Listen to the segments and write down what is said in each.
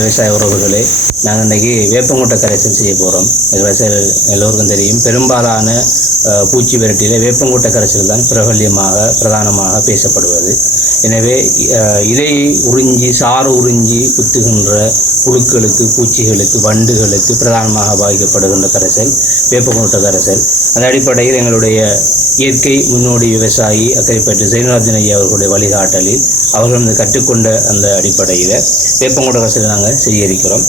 விவசாய உறவுகளே, நாங்கள் இன்றைக்கி வேப்பங்கொட்டை கரைசல் செய்ய போகிறோம். கரைசல் எல்லோருக்கும் தெரியும். பெரும்பாலான பூச்சி விரட்டியில் வேப்பங்கொட்டை கரைசல் தான் பிரதானமாக பேசப்படுவது. எனவே இதை உறிஞ்சி சாறு உறிஞ்சி குத்துகின்ற புழுக்களுக்கு, பூச்சிகளுக்கு, வண்டுகளுக்கு பிரதானமாக பாதிக்கப்படுகின்ற கரைசல் வேப்பங்கொட்டை கரைசல். அந்த அடிப்படையில் எங்களுடைய இயற்கை முன்னோடி விவசாயி அக்கரைப்பற்று சைனராஜன் ஐயா அவர்களுடைய வழிகாட்டலில் அவர்கள் கற்றுக்கொண்ட அந்த அடிப்படையில் வேப்பங்கொட்டை கரைசலை நாங்கள் செய்ய இருக்கிறோம்.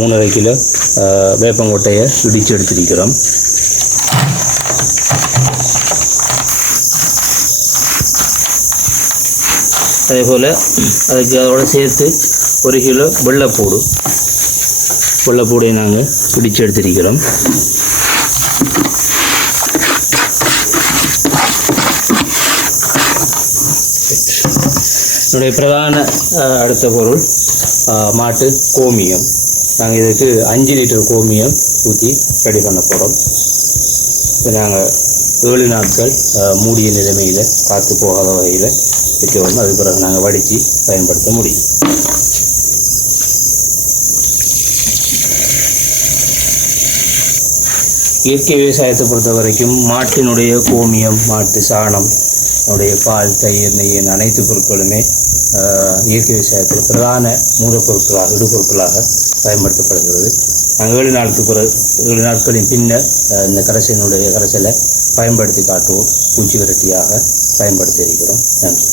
3.5 கிலோ வேப்பங்கொட்டையை இடித்து எடுத்திருக்கிறோம். அதேபோல் அதோடு சேர்த்து 1 கிலோ வெள்ளைப்பூடை நாங்கள் பிடிச்சு எடுத்திருக்கிறோம். என்னுடைய பிரதான அடுத்த பொருள் மாட்டு கோமியம். நாங்கள் இதுக்கு 5 லிட்டர் கோமியம் ஊற்றி ரெடி பண்ண போகிறோம். நாங்கள் 7 நாட்கள் மூடிய நிலைமையில் காற்று போகாத வகையில் வைக்கிறோம். அது பிறகு நாங்கள் வடித்து பயன்படுத்த முடியும். இயற்கை விவசாயத்தை பொறுத்த வரைக்கும் மாட்டினுடைய கோமியம், மாட்டு சாணம், அதனுடைய பால், தயிர், நெய் என அனைத்து பொருட்களுமே இயற்கை விவசாயத்தில் பிரதான மூலப்பொருட்களாக, இடுபொருட்களாக பயன்படுத்தப்படுகிறது. நாங்கள் 7 நாட்களின் பின்னர் இந்த கரைசலை பயன்படுத்தி காட்டுவோம். பூச்சி விரட்டியாக பயன்படுத்தி இருக்கிறோம். நன்றி.